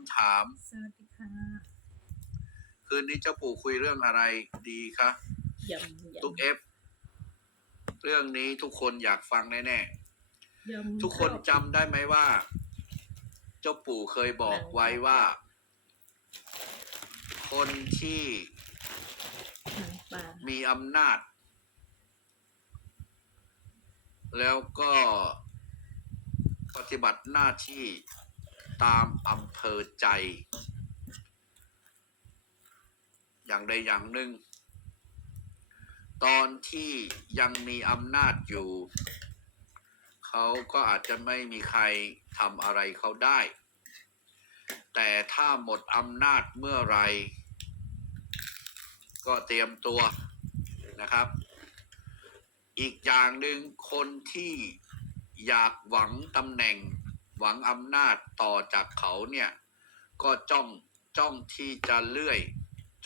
ำถาม สวัสดีค่ะคืนนี้เจ้าปู่คุยเรื่องอะไรดีคะยำยตุ๊กเอฟเรื่องนี้ทุกคนอยากฟังแน่ำยำๆทุกคนจำได้ไหมว่า เจ้าปู่เคยบอกไว้ว่า คนที่หนังปลามีอำนาจ แล้วก็ปฏิบัติหน้าที่ ตามอำเภอใจ อย่างใดอย่างหนึ่ง ตอนที่ยังมีอำนาจอยู่ เขาก็อาจจะไม่มีใครทำอะไรเขาได้ แต่ถ้าหมดอำนาจเมื่อไหรก็เตรียมตัวนะครับ อีกอย่างหนึ่งคนที่อยากหวังตำแหน่ง หวังอำนาจต่อจากเขาเนี่ย ก็จ้องจ้องที่จะเลื่อย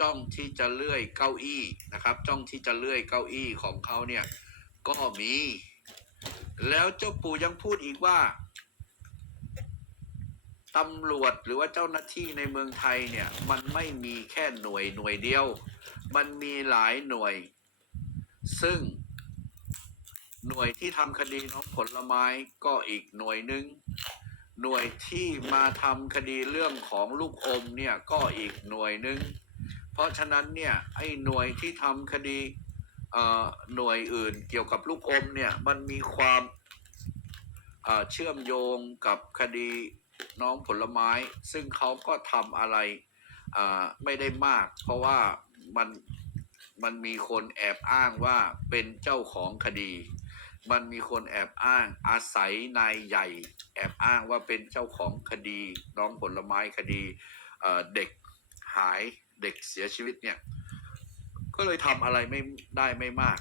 จ้องที่จะเลื่อยเก้าอี้นะครับ จ้องที่จะเลื่อยเก้าอี้ของเขาเนี่ยก็มี แล้วเจ้าปู่ยังพูดอีกว่าตำรวจหรือว่าเจ้าหน้าที่ในเมืองไทยเนี่ย มันไม่มีแค่หน่วยหน่วยเดียว มันมีหลายหน่วย ซึ่งหน่วยที่ทำคดีน้องผลไม้ก็อีกหน่วยหนึ่ง หน่วยที่มาทำคดีเรื่องของลูกอมเนี่ยก็อีกหน่วยหนึ่งเพราะฉะนั้นเนี่ยไอ้หน่วยที่ทำคดีหน่วยอื่นเกี่ยวกับลูกอมเนี่ยมันมีความเชื่อมโยงกับคดีน้องผลไม้ ซึ่งเขาก็ทำอะไรไม่ได้มาก เพราะว่ามันมันมีคนแอบอ้างว่าเป็นเจ้าของคดี มันมีคนแอบอ้างอาศัยนายใหญ่ แอบอ้างว่าเป็นเจ้าของคดีน้องผลไม้คดีเด็กหายเด็กเสียชีวิตเนี่ย ก็เลยทำอะไรไม่ได้ไม่มาก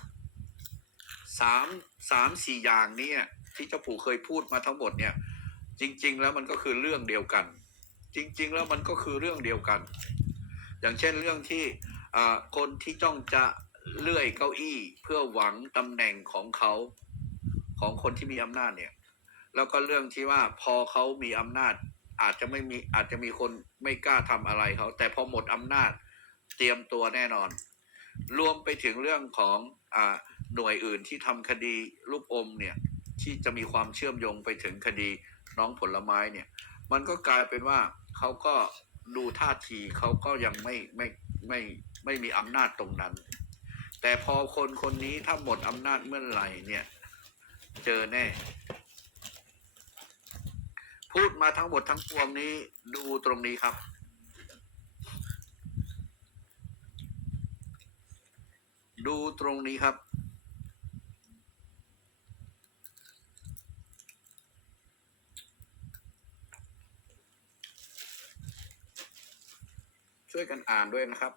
สามสามสี่อย่างเนี้ที่เจ้าปู่เคยพูดมาทั้งหมดเนี่ย จริง ๆ แล้วมันก็คือเรื่องเดียวกัน จริง ๆ แล้วมันก็คือเรื่องเดียวกัน อย่างเช่นเรื่องที่คนที่จ้องจะเลื่อยเก้าอี้เพื่อหวังตำแหน่งของเขา ของคนที่มีอำนาจเนี่ย แล้วก็เรื่องที่ว่าพอเขามีอำนาจ อาจจะไม่มีอาจจะมีคนไม่กล้าทำอะไรเขาแต่พอหมดอำนาจเตรียมตัวแน่นอน รวมไปถึงเรื่องของอ่าหน่วยอื่นที่ทำคดีลูกอมเนี่ยที่จะมีความเชื่อมโยงไปถึงคดีน้องผลไม้เนี่ย มันก็กลายเป็นว่าเขาก็ดูท่าทีเขาก็ยังไม่ไม่ไม่ไม่มีอำนาจตรงนั้น แต่พอคนคนนี้ถ้าหมดอำนาจเมื่อไหร่เนี่ย เจอแน่ พูดมาทั้งหมดทั้งปวงนี้ดูตรงนี้ครับ ดูตรงนี้ครับช่วยกันอ่านด้วยนะครับ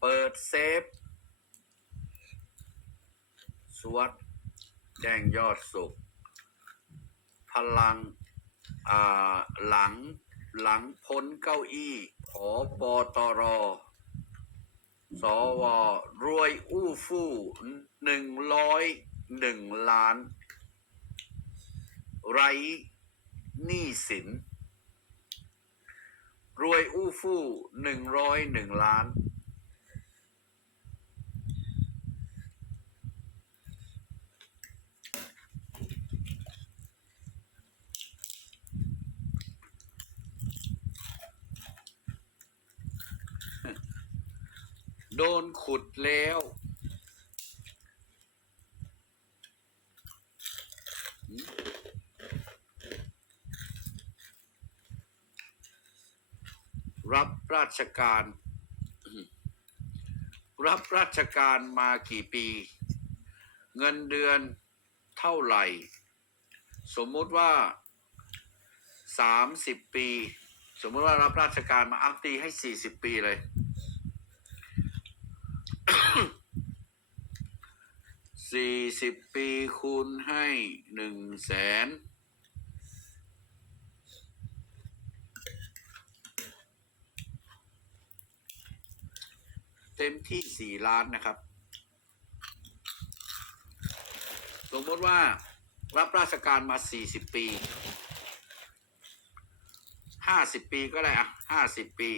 เปิดเซฟ สวดแจ้งยอดสุข พลังหลังหลังพ้นเก้าอี้ผอปอตรสวรวยอู้ฟู่หนึ่งร้อยหนึ่งล้าน ไรหนี้สิน รวยอู้ฟู่หนึ่งร้อยหนึ่งล้าน โดนขุดแล้ว รับราชการ รับราชการมากี่ปี เงินเดือนเท่าไหร่ สมมุติว่าสามสิบปี สมมุติว่ารับราชการมาอัพตีให้สี่สิบปีเลย สี่สิบปีคูณให้หนึ่งแสนเต็มที่สี่ล้านนะครับ สมมติว่ารับราชการมา40ปี50ปีก็ได้อะ50ปี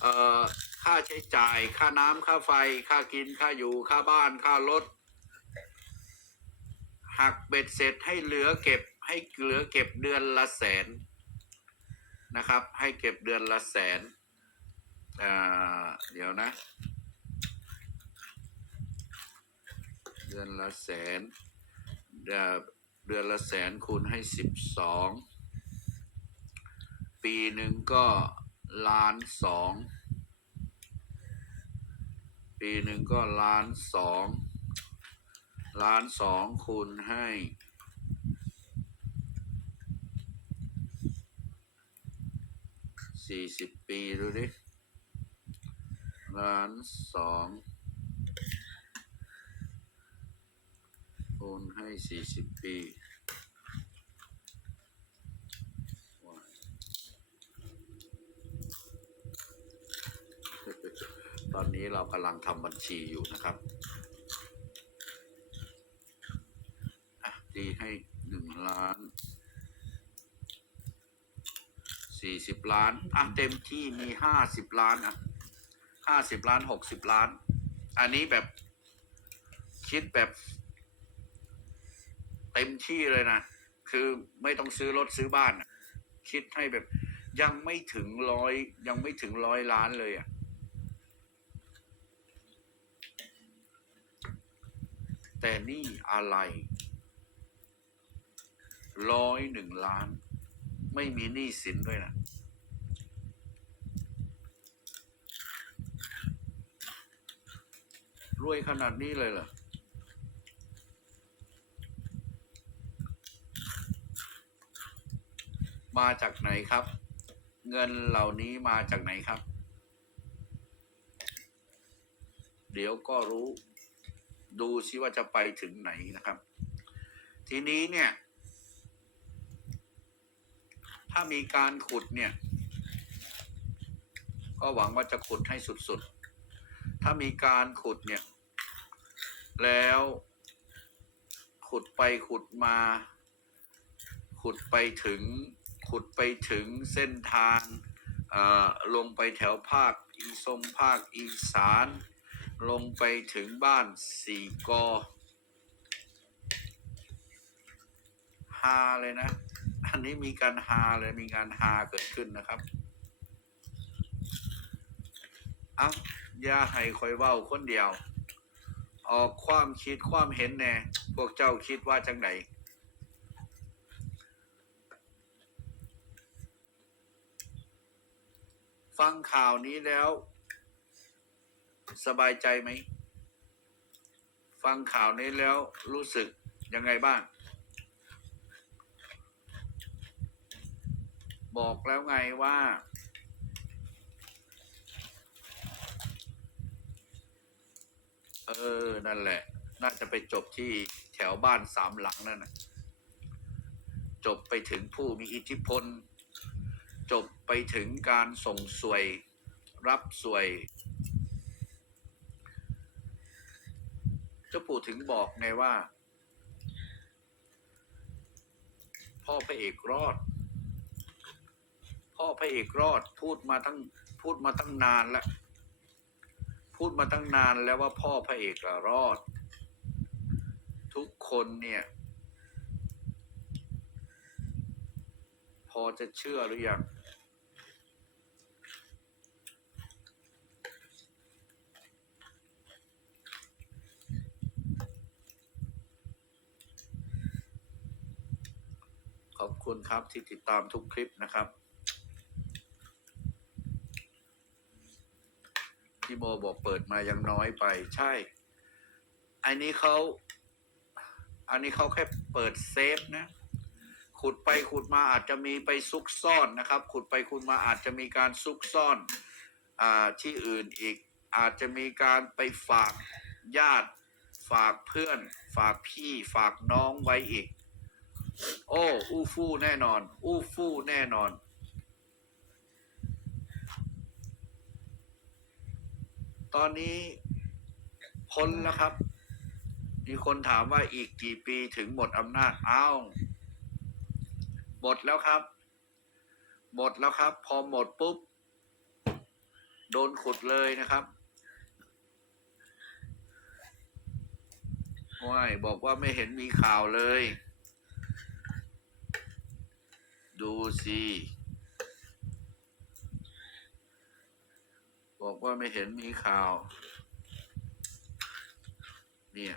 เอ่อ ค่าใช้จ่าย ค่าน้ำค่าไฟ ค่ากิน ค่าอยู่ ค่าบ้าน ค่ารถ หักเบ็ดเสร็จให้เหลือเก็บให้เหลือเก็บเดือนละแสนนะครับ ให้เก็บเดือนละแสนเดี๋ยวนะ เดือนละแสนเดือนเดือนละแสนคูณให้สิบสองปีหนึ่งก็ล้านสองปีหนึ่งก็ล้านสอง ล้านสองคูณให้สี่สิบปีดูดิล้านสองคูณให้สี่สิบปีตอนนี้เรากำลังทำบัญชีอยู่นะครับ อะ ตีให้หนึ่งล้านสี่สิบล้าน อะ เต็มที่มีห้าสิบล้านอะห้าสิบล้านหกสิบล้าน อันนี้แบบคิดแบบ เต็มที่เลยนะ คือไม่ต้องซื้อรถซื้อบ้าน คิดให้แบบยังไม่ถึงร้อยยังไม่ถึงร้อยล้านเลยอะแต่นี่อะไร ร้อยหนึ่งล้าน ไม่มีหนี้สินด้วยนะรวยขนาดนี้เลยเหรอมาจากไหนครับ เงินเหล่านี้มาจากไหนครับ เดี๋ยวก็รู้ ดูซิว่าจะไปถึงไหนนะครับ ทีนี้เนี่ย ถ้ามีการขุดเนี่ย ก็หวังว่าจะขุดให้สุดๆ ถ้ามีการขุดเนี่ย แล้วขุดไปขุดมา ขุดไปถึง ขุดไปถึงเส้นทางเอ่อลงไปแถวภาค อีสงภาคอีสาน ลงไปถึงบ้านสี่กอฮาเลยนะ อันนี้มีการฮาเลยมีการฮาเกิดขึ้นนะครับอาอย่าให้คอยเว้าคนเดียว ออกความคิดความเห็นแน่พวกเจ้าคิดว่าจังไหนฟังข่าวนี้แล้ว สบายใจไหม ฟังข่าวนี้แล้วรู้สึกยังไงบ้าง บอกแล้วไงว่า เออ นั่นแหละ น่าจะไปจบที่แถวบ้านสามหลังนั่นนะจบไปถึงผู้มีอิทธิพล จบไปถึงการส่งสวย รับสวยเจ้าปู่ถึงบอกไงว่า พ่อพระเอกรอด พ่อพระเอกรอดพูดมาตั้งพูดมาตั้งนานแล้ว พูดมาตั้งนานแล้วว่าพ่อพระเอกรอด ทุกคนเนี่ย พอจะเชื่อหรือยังขอบคุณครับที่ติดตามทุกคลิปนะครับ พี่โมบอกเปิดมายังน้อยไป ใช่ อันนี้เขาอันนี้เขาแค่เปิดเซฟนะ ขุดไปขุดมาอาจจะมีไปซุกซ่อนนะครับ ขุดไปขุดมาอาจจะมีการซุกซ่อนอ่าที่อื่นอีกอาจจะมีการไปฝากญาติ ฝากเพื่อน ฝากพี่ฝากน้องไว้อีก โอ้อู้ฟู่แน่นอน อู้ฟู่แน่นอน ตอนนี้พ้นแล้วครับ มีคนถามว่าอีกกี่ปีถึงหมดอำนาจอ้าวหมดแล้วครับ หมดแล้วครับ พอหมดปุ๊บ โดนขุดเลยนะครับว้ายบอกว่าไม่เห็นมีข่าวเลย ดูสิ บอกว่าไม่เห็นมีข่าว เนี่ย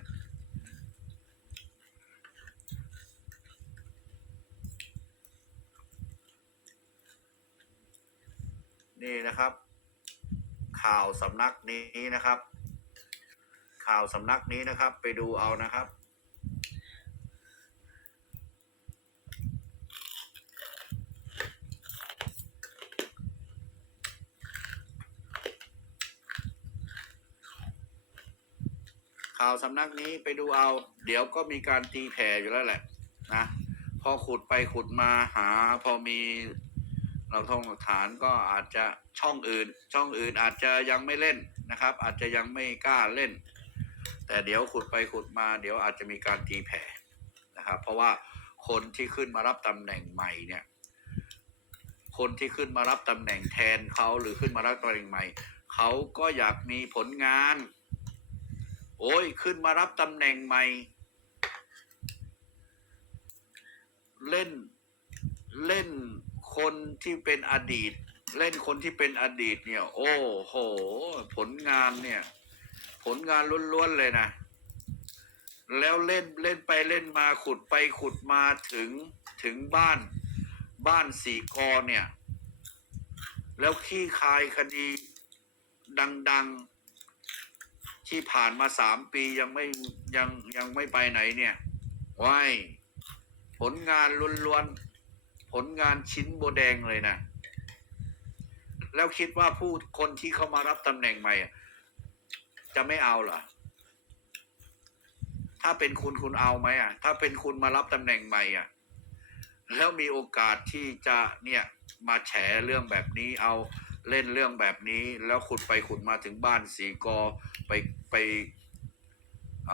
นี่นะครับ ข่าวสำนักนี้นะครับ ข่าวสำนักนี้นะครับ ไปดูเอานะครับ ข่าวสำนักนี้ไปดูเอา เดี๋ยวก็มีการตีแผ่อยู่แล้วแหละนะพอขุดไปขุดมาหา พอมีเราท่องหลักฐานก็อาจจะช่องอื่น ช่องอื่นอาจจะยังไม่เล่นนะครับ อาจจะยังไม่กล้าเล่น แต่เดี๋ยวขุดไปขุดมาเดี๋ยวอาจจะมีการตีแผ่นะครับ เพราะว่าคนที่ขึ้นมารับตำแหน่งใหม่เนี่ย คนที่ขึ้นมารับตำแหน่งแทนเขาหรือขึ้นมารับตำแหน่งใหม่เขาก็อยากมีผลงาน โอ้ย ขึ้นมารับตำแหน่งใหม่ เล่นเล่นคนที่เป็นอดีต เล่นคนที่เป็นอดีตเนี่ย โอ้โห ผลงานเนี่ย ผลงานล้วนๆเลยนะ แล้วเล่นเล่นไปเล่นมาขุดไปขุดมาถึงถึงบ้าน บ้านสีกอเนี่ย แล้วขี้คายคดีดัง ๆ ที่ผ่านมาสามปียังไม่ยังยังไม่ไปไหนเนี่ยว้ายผลงานล้วนๆ ผลงานชิ้นโบแดงเลยนะ แล้วคิดว่าผู้คนที่เข้ามารับตำแหน่งใหม่ จะไม่เอาเหรอ ถ้าเป็นคุณคุณเอาไหมอะ ถ้าเป็นคุณมารับตำแหน่งใหม่อะ แล้วมีโอกาสที่จะเนี่ยมาแฉเรื่องแบบนี้เอา เล่นเรื่องแบบนี้แล้วขุดไปขุดมาถึงบ้านสีกอไปไปอ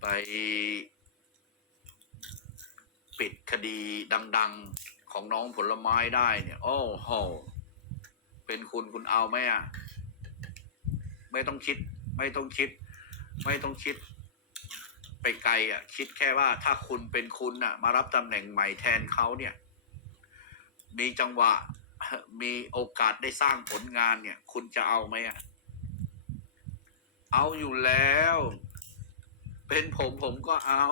ไปปิดคดีดัง ๆของน้องผลไม้ได้เนี่ย โอ้โหเป็นคุณคุณเอาไหมอะ ไม่ต้องคิด ไม่ต้องคิด ไม่ต้องคิด ไปไกลอะ คิดแค่ว่าถ้าคุณเป็นคุณอะ มารับตำแหน่งใหม่แทนเขาเนี่ย มีจังหวะ มีโอกาสได้สร้างผลงานเนี่ย คุณจะเอาไหมอะ เอาอยู่แล้ว เป็นผมผมก็เอา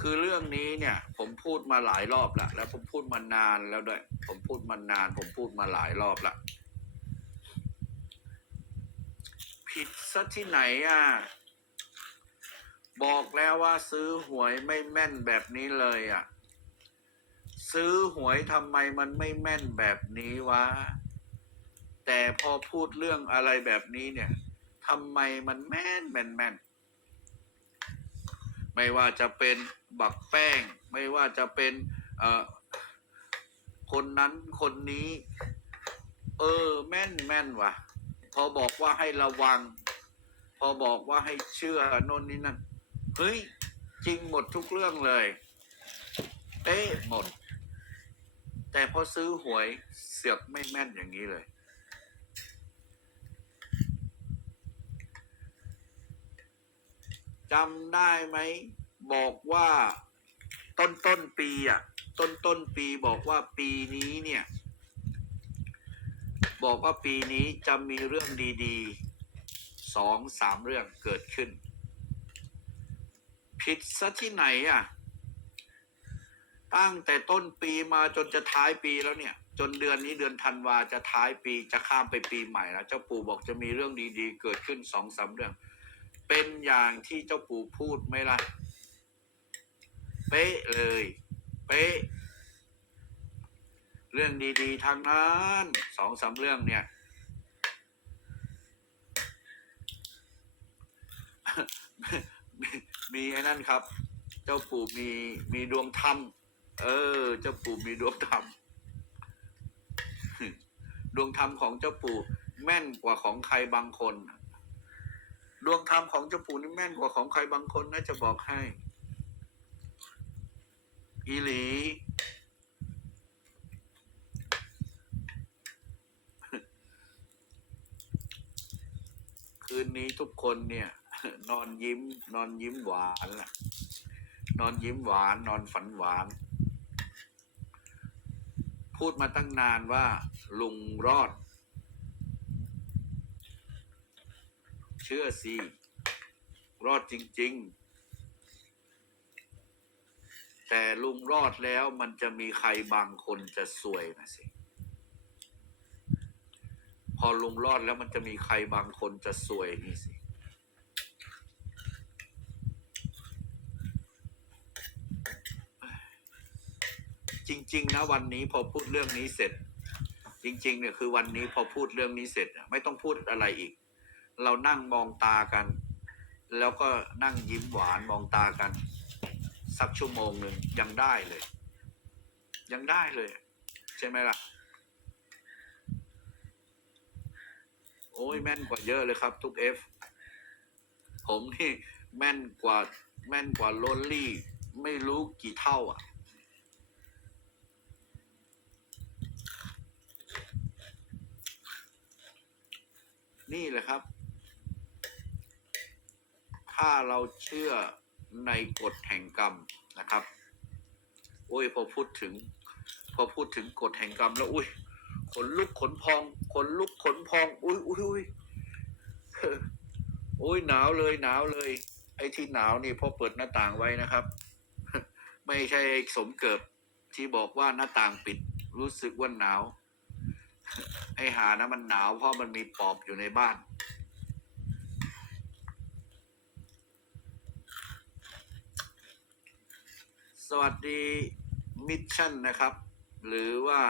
คือเรื่องนี้เนี่ย ผมพูดมาหลายรอบแล้วแล้วผมพูดมานานแล้วด้วย ผมพูดมานาน ผมพูดมาหลายรอบแล้วผิดซะที่ไหนอะ บอกแล้วว่าซื้อหวยไม่แม่นแบบนี้เลยอะ ซื้อหวยทำไมมันไม่แม่นแบบนี้วะ แต่พอพูดเรื่องอะไรแบบนี้เนี่ยทำไมมันแม่นแม่นแม่นไม่ว่าจะเป็นบักแป้ง ไม่ว่าจะเป็นเอ่อคนนั้นคนนี้ เออ แม่นแม่นว่ะ พอบอกว่าให้ระวัง พอบอกว่าให้เชื่อโน่นนี่นั่น เฮ้ย จริงหมดทุกเรื่องเลยเป๊ะหมด แต่พอซื้อหวยเสือกไม่แม่นอย่างนี้เลย จำได้ไหม บอกว่าต้นต้นปีอะ ต้นต้นปีบอกว่าปีนี้เนี่ย บอกว่าปีนี้จะมีเรื่องดีๆสองสามเรื่องเกิดขึ้น ผิดซะที่ไหนอะ ตั้งแต่ต้นปีมาจนจะท้ายปีแล้วเนี่ย จนเดือนนี้เดือนธันวาจะท้ายปีจะข้ามไปปีใหม่แล้ว เจ้าปู่บอกจะมีเรื่องดีๆ เกิดขึ้นสองสามเรื่อง เป็นอย่างที่เจ้าปู่พูดไหมล่ะ เป๊ะเลย เป๊ะเรื่องดีๆทางนั้นสองสามเรื่องเนี่ย มีไอ้นั่นครับ เจ้าปู่มีมีดวงธรรม เออ เจ้าปู่มีดวงธรรม ดวงธรรมของเจ้าปู่แม่นกว่าของใครบางคน ดวงธรรมของเจ้าปู่นี่แม่นกว่าของใครบางคนนะจะบอกให้ อีหลีคืนนี้ทุกคนเนี่ย นอนยิ้ม นอนยิ้มหวานล่ะ นอนยิ้มหวาน นอนฝันหวาน พูดมาตั้งนานว่า ลุงรอด เชื่อสิ รอดจริง ๆ แต่ลุงรอดแล้วมันจะมีใครบางคนจะซวยนะสิพอลุงรอดแล้วมันจะมีใครบางคนจะซวยนี่สิ จริง ๆ นะวันนี้พอพูดเรื่องนี้เสร็จ จริง ๆ เนี่ยคือวันนี้พอพูดเรื่องนี้เสร็จไม่ต้องพูดอะไรอีก เรานั่งมองตากัน แล้วก็นั่งยิ้มหวานมองตากัน สักชั่วโมงหนึ่งยังได้เลย ยังได้เลย ใช่ไหมล่ะ โอ้ยแม่นกว่าเยอะเลยครับ ทุกเอฟผมนี่แม่นกว่าแม่นกว่าโลลี่ ไม่รู้กี่เท่าอะ นี่แหละครับ ถ้าเราเชื่อในกฎแห่งกรรมนะครับ โอ้ยพอพูดถึง พอพูดถึงกฎแห่งกรรมแล้วอุ้ยขนลุกขนพองขนลุกขนพอง อุ้ยอุ้ยอุ้ยโอ้ยหนาวเลยหนาวเลย ไอ้ที่หนาวนี่พราะเปิดหน้าต่างไว้นะครับ ไม่ใช่สมเกิดที่บอกว่าหน้าต่างปิดรู้สึกว่าหนาว ไอ้หานะมันหนาวเพราะมันมีปอบอยู่ในบ้านสวัสดีมิชชั่นนะครับ หรือว่า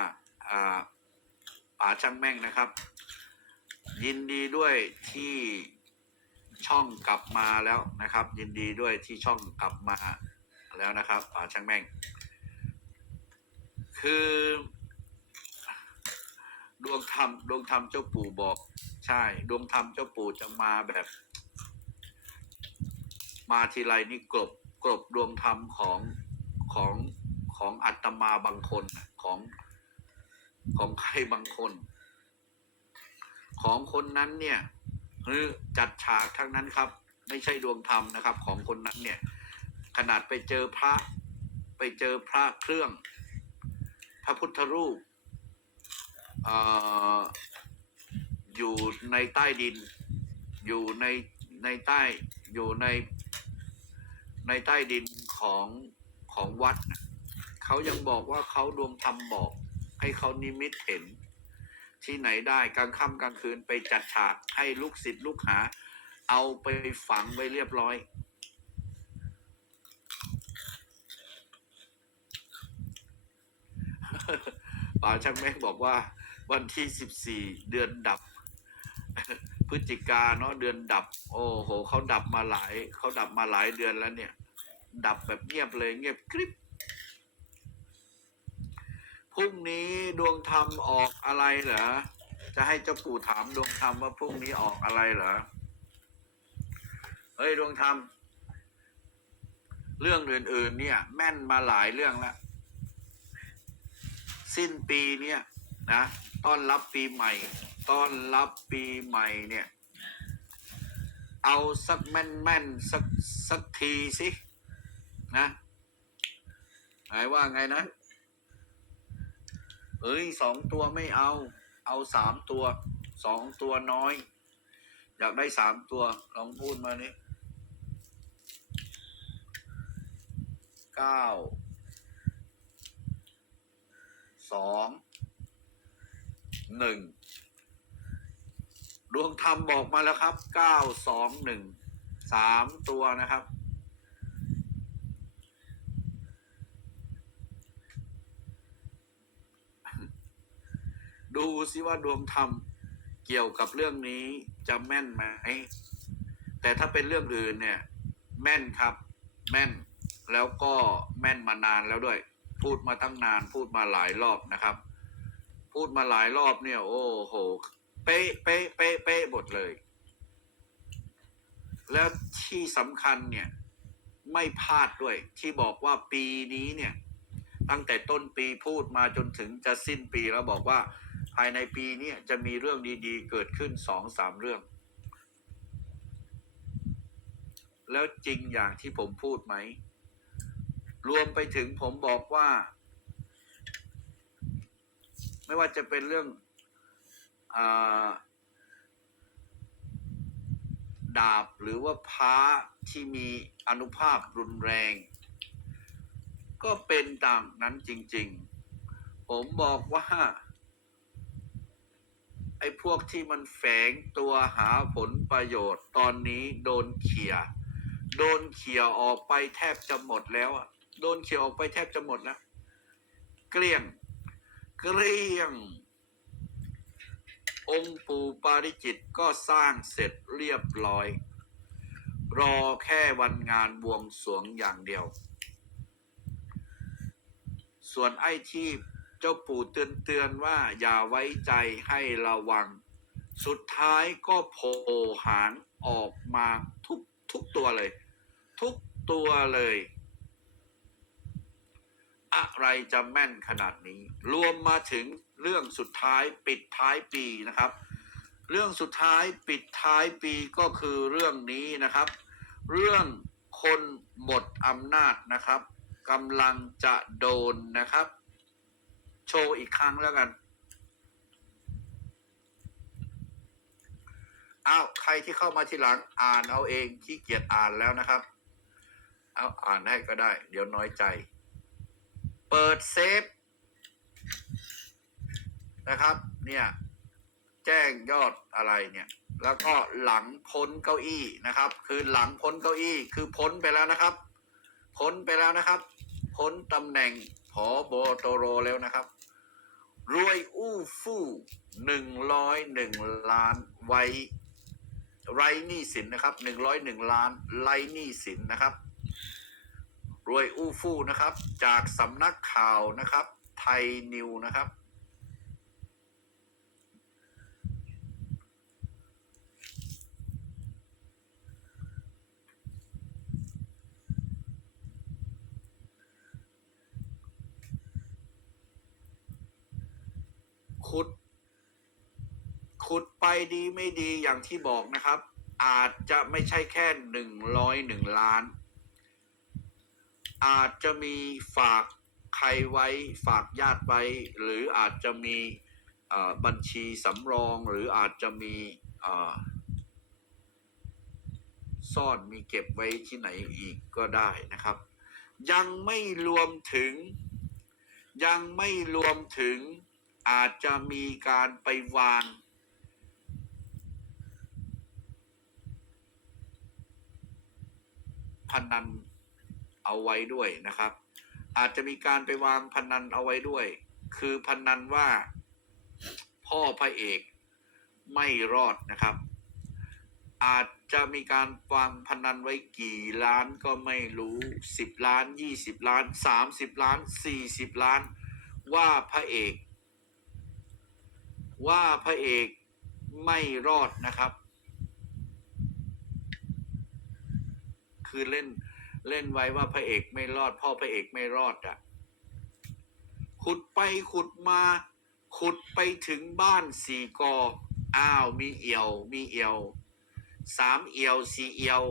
ป่าช่างแม่งนะครับ ยินดีด้วยที่ช่องกลับมาแล้วนะครับ ยินดีด้วยที่ช่องกลับมาแล้วนะครับป่าช่างแม่ง คือ ดวงธรรมดวงธรรมเจ้าปู่บอก ใช่ ดวงธรรมเจ้าปู่จะมาแบบ มาทีไรนี่กลบกลบดวงธรรมของของของอัตมาบางคนของของใครบางคน ของคนนั้นเนี่ยคือจัดฉากทั้งนั้นครับ ไม่ใช่ดวงธรรมนะครับ ของคนนั้นเนี่ย ขนาดไปเจอพระ ไปเจอพระเครื่อง พระพุทธรูป อยู่ในใต้ดิน อยู่ในในใต้อยู่ในในใต้ดินของของวัด เขายังบอกว่าเขาดวงธรรมบอก ให้เขานิมิตเห็น ที่ไหนได้กลางค่ำกลางคืนไปจัดฉากให้ลูกศิษย์ลูกหา เอาไปฝังไว้เรียบร้อย ป๋าช่างแม่บอกว่า วันที่สิบสี่เดือนดับ พฤศจิกาเนาะเดือนดับ โอ้โหเขาดับมาหลายเขาดับมาหลายเดือนแล้วเนี่ย ดับแบบเงียบเลยเงียบกริบพรุ่งนี้ดวงธรรมออกอะไรเหรอจะให้เจ้าปู่ถามดวงธรรมว่าพรุ่งนี้ออกอะไรเหรอเฮ้ยดวงธรรมเรื่องอื่นๆ เนี่ย แม่นมาหลายเรื่องแล้วสิ้นปีเนี่ย นะต้อนรับปีใหม่ ต้อนรับปีใหม่เนี่ย เอาสักแม่นแม่นสักสักทีสินะหมายว่าไงนะเอ้ยสองตัวไม่เอา เอาสามตัวสองตัวน้อย อยากได้สามตัวลองพูดมานี่เก้าสอง หนึ่งดวงธรรมบอกมาแล้วครับเก้าสองหนึ่งสามตัวนะครับ ดูสิว่าดวงธรรมเกี่ยวกับเรื่องนี้จะแม่นไหมแต่ถ้าเป็นเรื่องอื่นเนี่ย แม่นครับ แม่นแล้วก็แม่นมานานแล้วด้วย พูดมาตั้งนานพูดมาหลายรอบนะครับ พูดมาหลายรอบเนี่ย โอ้โห เป๊ะเป๊ะเป๊ะเป๊ะหมดเลย แล้วที่สำคัญเนี่ย ไม่พลาดด้วย ที่บอกว่าปีนี้เนี่ย ตั้งแต่ต้นปีพูดมาจนถึงจะสิ้นปีแล้วบอกว่า ภายในปีเนี้จะมีเรื่องดีๆ เกิดขึ้นสองสามเรื่อง แล้วจริงอย่างที่ผมพูดไหม รวมไปถึงผมบอกว่า ไม่ว่าจะเป็นเรื่องอดาบหรือว่าพ้าที่มีอนุภาพรุนแรง ก็เป็นตามนั้นจริง ๆ ผมบอกว่า ไอ้พวกที่มันแฝงตัวหาผลประโยชน์ตอนนี้โดนเขี่ยโดนเขี่ยออกไปแทบจะหมดแล้วอะโดนเขี่ยออกไปแทบจะหมดแล้ว เกลี้ยง เกลี้ยง องค์ปู่ปาริจิตก็สร้างเสร็จเรียบร้อย รอแค่วันงานบวงสรวงอย่างเดียว ส่วนไอ้ที่เจ้าปู่เตือนเตือนๆว่าอย่าไว้ใจให้ระวัง สุดท้ายก็โผล่หางออกมาทุกทุกตัวเลย ทุกตัวเลย อะไรจะแม่นขนาดนี้ รวมมาถึงเรื่องสุดท้ายปิดท้ายปีนะครับ เรื่องสุดท้ายปิดท้ายปีก็คือเรื่องนี้นะครับ เรื่องคนหมดอำนาจนะครับกำลังจะโดนนะครับ โชว์อีกครั้งแล้วกันอ้าวใครที่เข้ามาทีหลังอ่านเอาเองขี้เกียจอ่านแล้วนะครับ เอาอ่านให้ก็ได้ เดี๋ยวน้อยใจ เปิดเซฟนะครับ เนี่ย แจ้งยอดอะไรเนี่ย แล้วก็หลังพ้นเก้าอี้นะครับ คือหลังพ้นเก้าอี้ คือพ้นไปแล้วนะครับ พ้นไปแล้วนะครับ พ้นตำแหน่งผอบตรแล้วนะครับ รวยอู้ฟู่หนึ่งร้อยหนึ่งล้านไว้ไรหนี้สินนะครับหนึ่งร้อยหนึ่งล้านไรหนี้สินนะครับ รวยอู้ฟู่นะครับ จากสำนักข่าวนะครับ ไทยนิวนะครับ ขุด ขุดไปดีไม่ดีอย่างที่บอกนะครับ อาจจะไม่ใช่แค่หนึ่งร้อยหนึ่งล้าน อาจจะมีฝากใครไว้ฝากญาติไว้ หรืออาจจะมีบัญชีสำรอง หรืออาจจะมีซ่อนมีเก็บไว้ที่ไหนอีกก็ได้นะครับ ยังไม่รวมถึง ยังไม่รวมถึงอาจจะมีการไปวางพนัน เอาไว้ด้วยนะครับ อาจจะมีการไปวางพนันเอาไว้ด้วย คือพนันว่า พ่อพระเอกไม่รอดนะครับ อาจจะมีการวางพนันไว้กี่ล้านก็ไม่รู้สิบล้านยี่สิบล้านสามสิบล้านสี่สิบล้าน ว่าพระเอก ว่าพระเอกไม่รอดนะครับ คือเล่น เล่นไว้ว่าพระเอกไม่รอด พ่อพระเอกไม่รอดอะ่ะ ขุดไปขุดมา ขุดไปถึงบ้านสี่กอ อ้าวมีเอี่ยว มีเอี่ยว สามเอี่ยวสี่เอี่ยว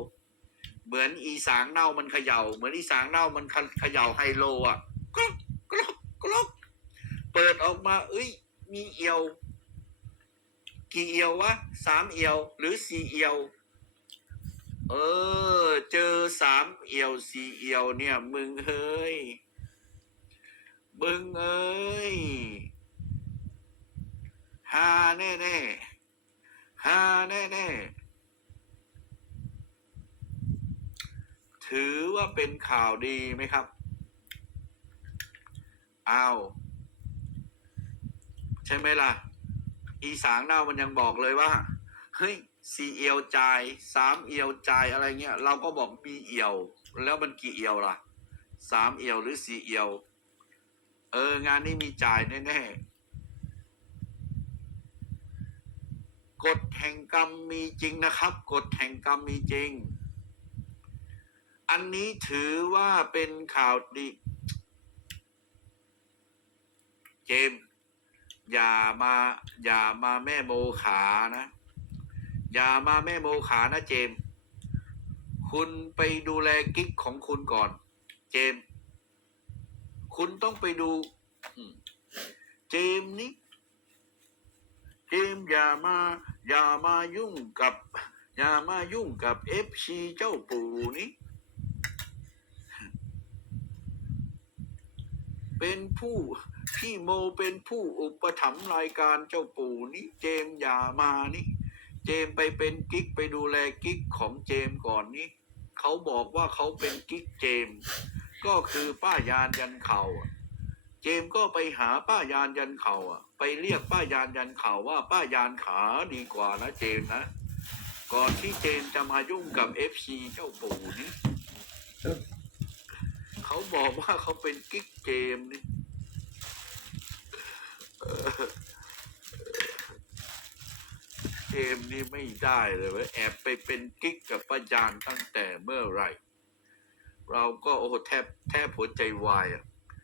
เหมือนอีสางเน่ามันเขย่า เหมือนอีสางเน่ามันเขย่าไฮโลอะกรอกกรอกกรอกเปิดออกมา เอ้ย มีเอี่ยว กี่เอี่ยววะสามเอี่ยว หรือสี่เอี่ยว เออ เจอสามเอียวสี่เอียวเนี่ย มึงเฮ้ย มึงเอ้ยฮาแน่แน่ฮาแน่แน่ถือว่าเป็นข่าวดีไหมครับ อ้าว ใช่ไหมล่ะ อีสางเน่ามันยังบอกเลยว่า เฮ้ยสี่เอียวจ่ายสามเอียวจ่ายอะไรเงี้ย เราก็บอกมีเอียว แล้วมันกี่เอียวล่ะสามเอียวหรือสี่เอียว เอองานนี้มีจ่ายแน่กฎแห่งกรรมมีจริงนะครับกฎแห่งกรรมมีจริง อันนี้ถือว่าเป็นข่าวดี เจมอย่ามาอย่ามาแม่โมขานะ อย่ามาแม่โมขานะเจม คุณไปดูแลกิ๊กของคุณก่อน เจม คุณต้องไปดู เจมนี่เจมอย่ามา อย่ามายุ่งกับ อย่ามายุ่งกับเอฟซีเจ้าปู่นี่เป็นผู้พี่โมเป็นผู้อุปถัมภ์รายการเจ้าปู่นี่เจมอย่ามานี่ เจมไปเป็นกิ๊กไปดูแลกิ๊กของเจมก่อนนี่เขาบอกว่าเขาเป็นกิ๊กเจม ก็คือป้ายานยันเข่าเจมก็ไปหาป้ายานยันเข่าอะ ไปเรียกป้ายานยันเข่าว่าป้ายานขาดีกว่านะเจมนะ ก่อนที่เจมจะมายุ่งกับเอฟซีเจ้าปู่นี่เขาบอกว่าเขาเป็นกิ๊กเจมนี่ มนี้ไม่ได้เลยเว้ยแอบไปเป็นกิ๊กกับป้ายานตั้งแต่เมื่อไหร่ เราก็โอ้โหแทบแทบหัวใจวายอะ